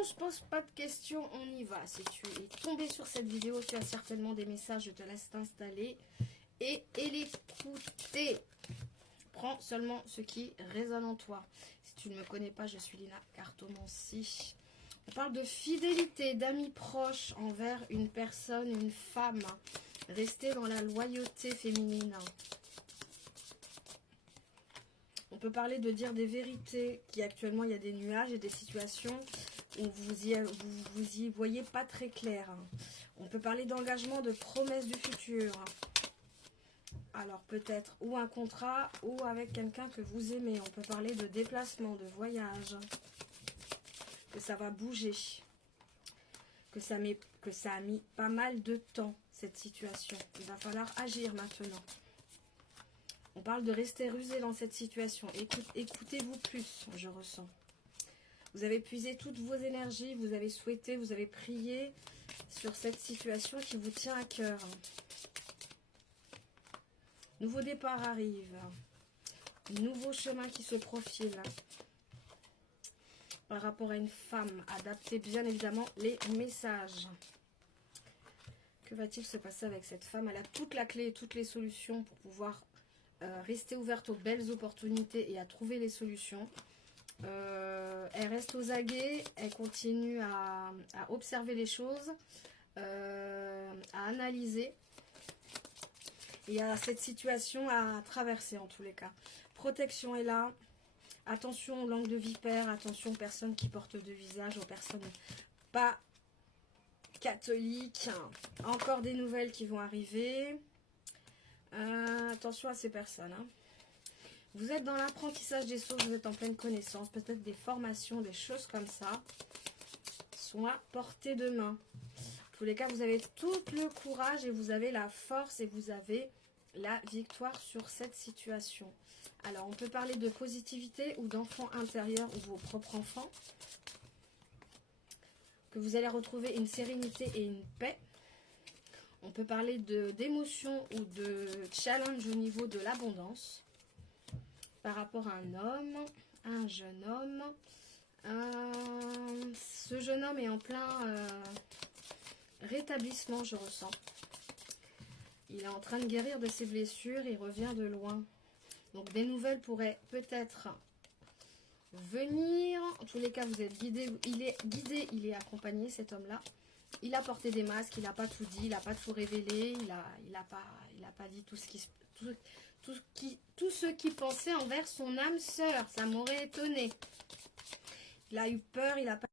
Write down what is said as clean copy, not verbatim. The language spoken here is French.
on se pose pas de questions, on y va. Si tu es tombé sur cette vidéo, tu as certainement des messages, je te laisse t'installer et l'écouter. Prends seulement ce qui résonne en toi. Si tu ne me connais pas, je suis Lina Cartomancie. On parle de fidélité, d'amis proches envers une personne, une femme. Rester dans la loyauté féminine. On peut parler de dire des vérités, qui actuellement il y a des nuages et des situations où vous y voyez pas très clair. On peut parler d'engagement, de promesses du futur. Alors peut-être ou un contrat ou avec quelqu'un que vous aimez. On peut parler de déplacement, de voyage. Que ça va bouger. Que ça a mis pas mal de temps, cette situation. Il va falloir agir maintenant. On parle de rester rusé dans cette situation. Écoutez-vous plus, je ressens. Vous avez puisé toutes vos énergies, vous avez souhaité, vous avez prié sur cette situation qui vous tient à cœur. Nouveau départ arrive. Nouveau chemin qui se profile. Par rapport à une femme, adaptez bien évidemment les messages. Que va-t-il se passer avec cette femme? Elle a toute la clé et toutes les solutions pour pouvoir rester ouverte aux belles opportunités et à trouver les solutions. Elle reste aux aguets, elle continue à observer les choses, à analyser. Il y a cette situation à traverser en tous les cas. Protection est là. Attention aux langues de vipère, attention aux personnes qui portent de visage, aux personnes pas catholiques. Encore des nouvelles qui vont arriver. Attention à ces personnes. Hein. Vous êtes dans l'apprentissage des choses, vous êtes en pleine connaissance, peut-être des formations, des choses comme ça sont à portée de main. En tous les cas, vous avez tout le courage et vous avez la force et vous avez la victoire sur cette situation. Alors, on peut parler de positivité ou d'enfant intérieur ou vos propres enfants. Que vous allez retrouver une sérénité et une paix. On peut parler d'émotions ou de challenge au niveau de l'abondance. Par rapport à un homme, un jeune homme. Ce jeune homme est en plein rétablissement, je ressens. Il est en train de guérir de ses blessures, il revient de loin. Donc des nouvelles pourraient peut-être venir. En tous les cas, vous êtes guidé, il est accompagné, cet homme-là. Il a porté des masques, il n'a pas tout dit, il n'a pas tout révélé, il a pas dit tout ce qu'il pensait envers son âme sœur. Ça m'aurait étonné. Il a eu peur, il n'a pas